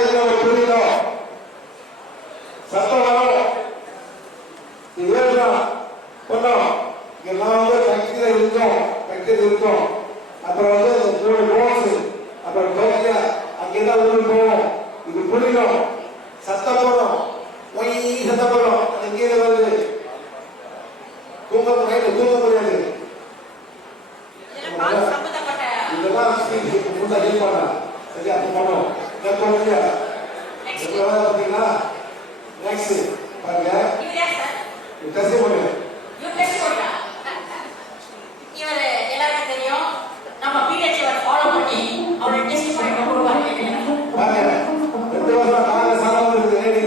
இதுல புரியும் சத்தம் வரும் இதுதான் பண்ணோம் எல்லாம் வந்து கட்டில இருக்கும் அப்புறம் வந்து 3 போன்ஸ் அப்புறம் டோக்கியா அங்கேதான் ஊருக்கு போவோம் இது புரியும் சத்தம் போடும் ஒய் சத்தம் போடும் அது கீழே வருது தூங்க முடியாது இதெல்லாம் ஃபுல்லா ஹெல்ப் பண்ண சரியா அப்போ பண்ணோம் எப்போ முடியா எப்போ பார்த்தீங்களா நெக்ஸ்ட் பாருங்க டெஸ்ட் பண்ணுங்க இவர் எல்லாருக்கும் தெரியும் நம்ம பிஹெச் ஃபாலோ பண்ணி அவரை டெஸ்ட் பண்ணி கொடுப்பாங்க பாருங்க 2 வருஷம் காலைல சாதம் இருக்குது lady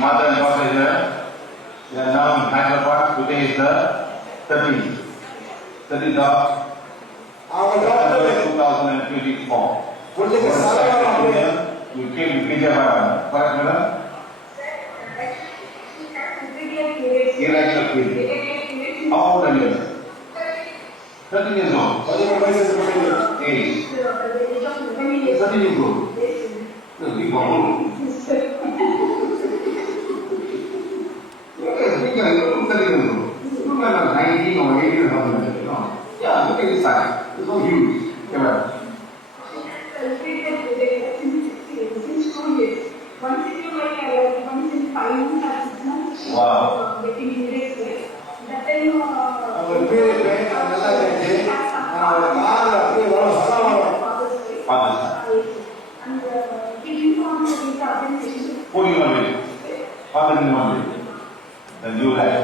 Mother and daughter here, they are now in Hyderabad. Today is the 30th of November 2024. You came to Vijayawada, correct, madam? Irregular period. How old are you? 13 years old. Age. 13 years old. Big one. Look at 19 or 18 or something. No. Yeah, look at this side. It's so huge. Come on. Wow. Father in one way. Then you like.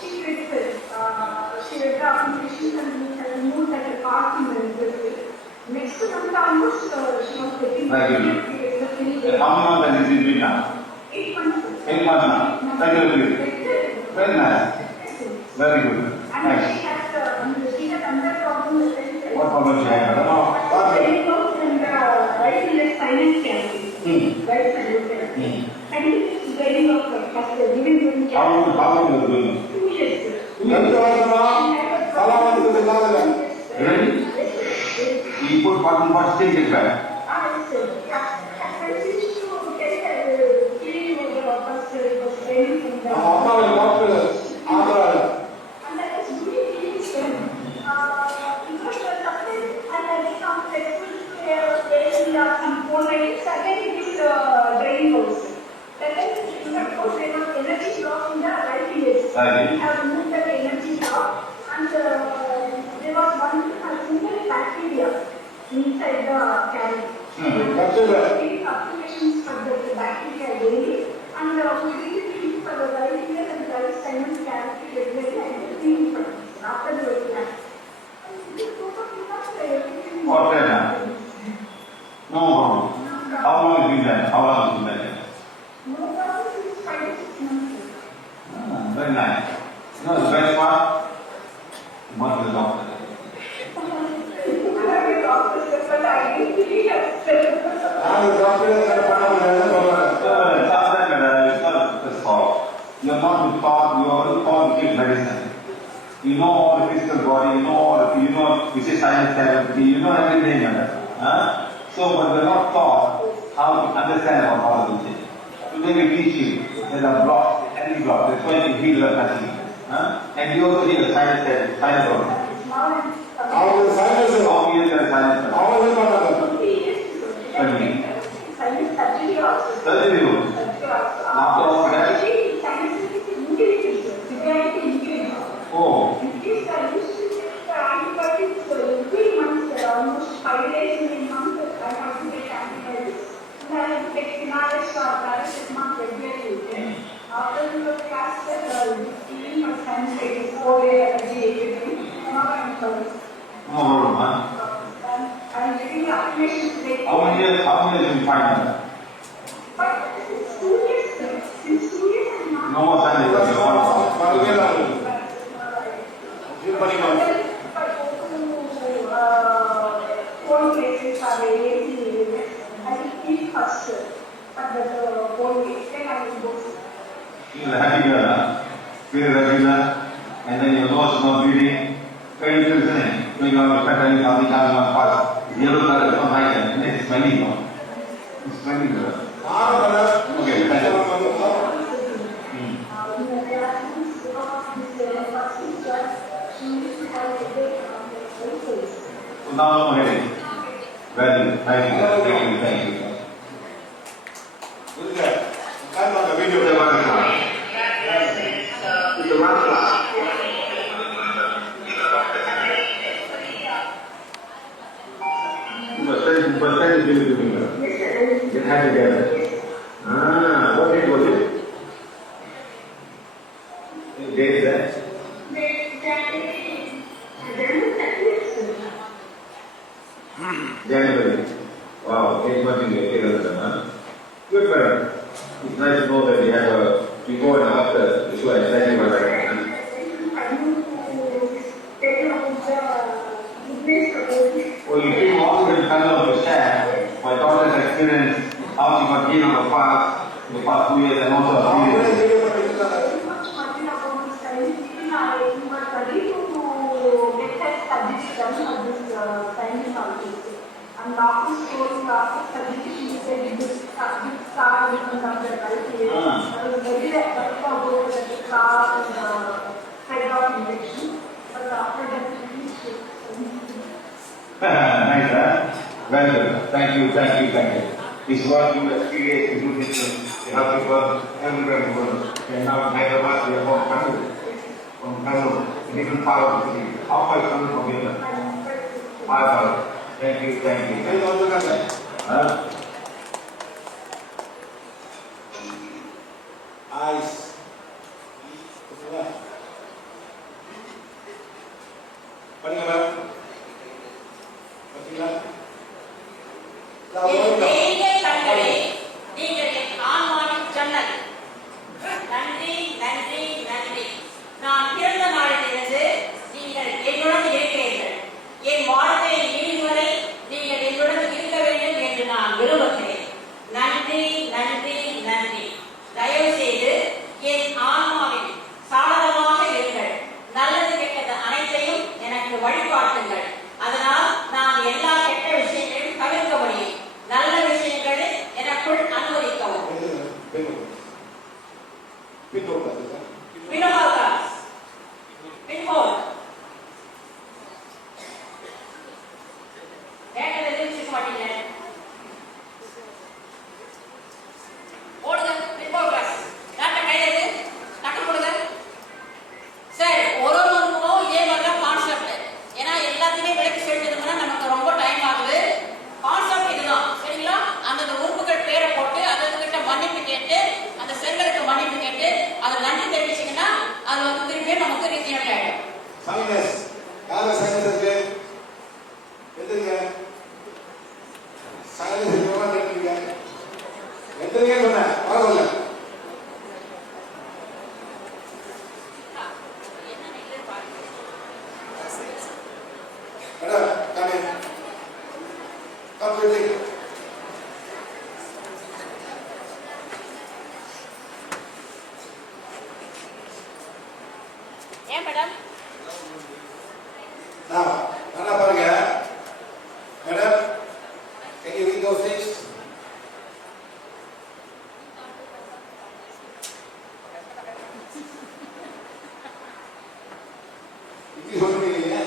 She read the application and moved at a park in the next month almost she was getting How many months has it been now? 8 months. 8 months now. Regular period. Very nice. Very good. And she had another problem with it. What problem she had? Very close and right in the sinus cavity. Right sinus cavity. And it is very low. How long you doing? 2 years. Really? You put what stage it back? We have removed the energy block and there was one single bacteria inside the cavity. Giving applications for the bacteria daily and we really for the right ear and the right sinus cavity regularly and cleaning for after the exam. Okay, now. No problem. How long has been there? How long has been there? No problem, 5 to 6 months. Very nice. No, the best part, what is the doctor? You are not taught, you are taught to give medicine. You know all the physical body, you know which is science therapy, you know everything. So, but we are not taught how to understand about all of these things. Today we teach you there's a block, any block, that's why you heal the country. And you also need a science therapy, science body. How many years are science therapy? Surgery room. After hospital? Oh. Almost 5 days in a month, I have to take antibiotics. And I have to take Pinaris or paracetamol regularly. After the class, even for science, it is 4 days a day. Now I am sorry. No problem, huh? I am getting the applications today. How many years you find that? But it's 2 years, sir. Since 2 years, I am not. No more science therapy. Phone cases are very I will keep first, but the phone case, then I will go. You are happy here, huh? Very regular. and then your nose is not bleeding, very good, isn't it? When you have a friend telling you something coming on fast, it's yellow color, it's not nice, and it's smelling, no? It's smelling good. Okay, thank you. So now no headache. Very good. Thank you. Thank you. புரியுதா? காரணம் அந்த video It's a one class. It's a one class. Percent is really good. It had together. What date was it? Date is that? January. Wow, 8 months in the good for him. It's nice to know that we have a before and after to show exactly what I can. Well, you feel also the kind of share my daughter's experience, how she got in on the past 2 years and also a few years. Video பண்ணிருக்காங்க And after schooling, after studying, she said this car will become the right place. I was very excited about the car and the head of injection. But after that, she Nice, huh? Well done. Thank you. This is what you experience to do this thing. You have to work everywhere in the world. And now in Hyderabad, we are from Kannur, a different part of the city. How far is Kannur from here? 5 hours. Thank you. இது வந்துருக்காங்க Huh? Ice பண்ணுங்க மேம் பார்த்தீங்களா என் தேயிலை கண்களே, நீங்கள் என் ஆன்மாவின் ஜன்னல். நன்றி நன்றி நன்றி. நான் பிறந்த நாளிலிருந்து நீங்கள் என்னுடன் இருக்கிறீர்கள். என் வாழ்க்கையின் இறுதி வரை நீங்கள் என்னுடன் இருக்க வேண்டும் என்று நான் விரும்புகிறேன். நன்றி நன்றி நன்றி. தயவு செய்து என் ஆன்மாவில் சாதகமாக இருங்கள். நல்லது கெட்டது அனைத்தையும் எனக்கு வழிகாட்டுங்கள். அதனால் நான் எல்லா கெட்ட விஷயங்களையும் தவிர்க்க முடியும். நல்ல விஷயங்களை எனக்குள் அனுமதிக்கவும். வினோதாஸ் பின்ஹோல் கேட்டதை தெரிஞ்சுக்க மாட்டீங்க. ஓடுங்க பின்ஹோல் கிளாஸ் டாக்டர் கைது டக்கு கொடுங்க சார். ஒரு இதே மாதிரி தான் கான்செப்ட். ஏன்னா எல்லாத்தையுமே விளக்கி சொல்லிட்டதுன்னா நமக்கு ரொம்ப டைம் ஆகுது. கான்செப்ட் இதுதான், சரிங்களா? அந்தந்த உறுப்புகள் பேரை போட்டு அதுக்கிட்ட மன்னிப்பு கேட்டு அந்த செல்களுக்கு மன்னிப்பு கேட்டு அதை நன்றி தெரிவிச்சிங்கன்னா அது திருப்பியும் நமக்கு ரீதியாக ஆயிடும். சைனஸ் யாரு சைனஸ் இருக்கு எதுங்க சைனஸ் இருக்கவங்க கேட்டுருங்க எதுங்க சொன்னேன் பரவாயில்ல மேடம் காமி கம்ப்ளீட் ஏன் மேடம் நல்லா பாருங்க madam can you read those things English சொல்றீங்க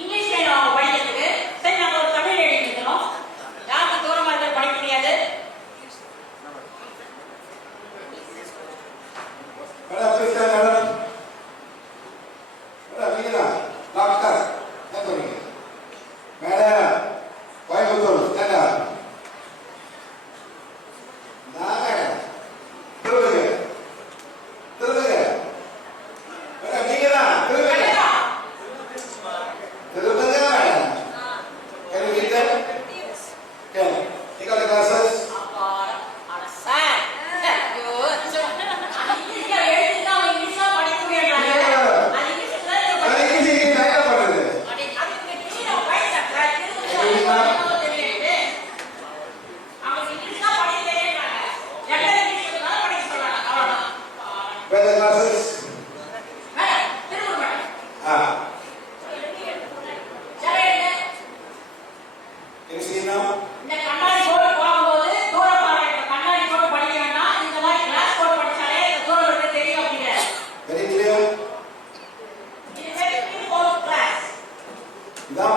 இங்கிலீஷ் வேணும் அவங்க படிக்கிறதுக்கு. சரி, நாங்கள் ஒரு தமிழ் எழுதிக்கிறோம். யாருக்கு தூரமாக இருந்தால் படிக்க முடியாது. மேடம் ப்ளீஸ் மேடம் மேடம் நீங்க தான் டாக்டர் என்ன சொல்றீங்க மேடம் கோயம்புத்தூர் ஸ்டாண்டா திருவுங்க மேடம் நீங்க தான் திருவுங்க கண்டிப்பா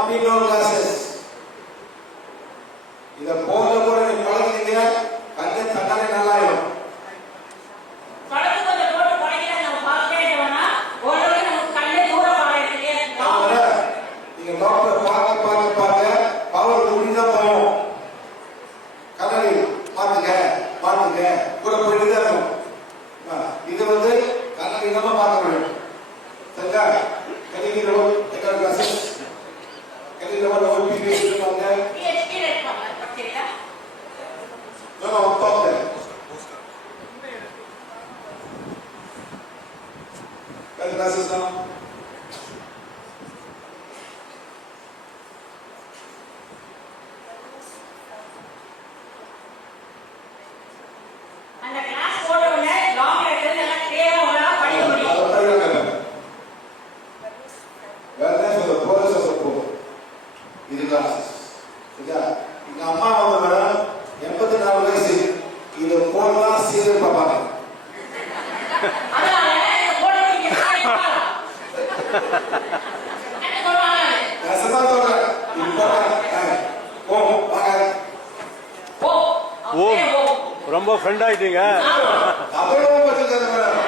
be no glasses. இத போட போட நீ பழகிட்டீங்க கண்ணு தன்னாலே நல்லா ஆயிடும். படத்து கொஞ்சம் போட்டு பழகிட்டா நம்ம பார்க்கறேன்னா ஓரளவுக்கு நமக்கு கண்ணே தூர பாருங்க. நீங்க டாக்டர் பார்க்க பவர் முடிஞ்சா போகும். கண்ணாடி மாத்துங்க கூட போயிட்டு தான் இருக்கும். இது வந்து கண்ணாடி நம்ம பார்க்க முடியும். சரியா? கண்ணாடி நம்ம எக்கர் கிளாஸஸ் கண்ணாடி நம்ம பிபிஎஸ் பண்ணுவாங்க. எக்ஸ்பீரியன்ஸ் பண்ணலாம் சரியா? No, stop there. Cut glasses now. அந்த கிளாஸ் போட உடனே லாங் லெட்டர் எல்லாம் கிளியரா உங்களால படிக்க முடியும். Wellness for the purpose of the poor. இது glasses. சரியா? எங்க அம்மா வந்து மேடம் 84 வயசு இது போடலாம் சீரியல் பார்ப்பாங்க. அதனால இந்த போட நீங்க பாருங்க. என்ன சொல்றாங்க? நான் சும்மா சொல்றேன். இது போடலாம். ஓ வாங்க. ஓ ரொம்ப ஃப்ரெண்ட் ஆயிட்டீங்க. அவ்வளோ பத்திரிக்கை மேடம்.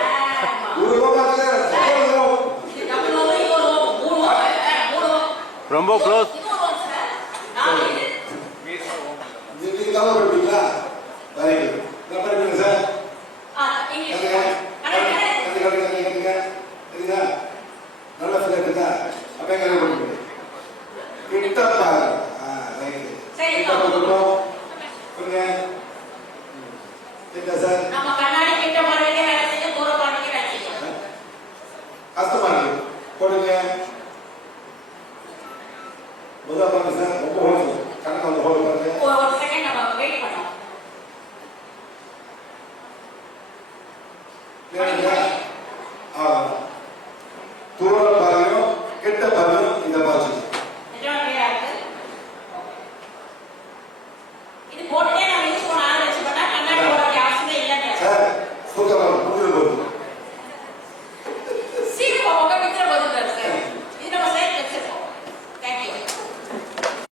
ஒரு பத்திரிக்கை இது டபுள் ஓவர் இது மூணு ரொம்ப க்ளோஸ். இதுக்கு தான் வருவீங்களா? Very good. என்ன பண்ணுவீங்க சார்? நல்ல ஃபிளட் இருக்கா? அப்படியே கல்யாணம் பண்ணிக்கோங்க. கிட்ட பாருங்க. ரைட். கிட்ட போகணும். புரியுங்க? என்ன சார்? நம்ம கண்ணாடி கிட்ட மாட்டிக்க வேலை செய்ய தூர மாட்டிக்க வேலை செய்யும். கஷ்டமா இருக்கு. போடுங்க. முதல் பாருங்க சார். ரொம்ப ஹோல். கணக்கு வந்து ஹோல் பாருங்க. ஒரு செகண்ட் நம்ம வெயிட் பண்ணோம். தூர பாருங்க. கிட்ட பாருங்க. இத பாருங்க. நிஜமா கிளியரா இருக்கு. இது போட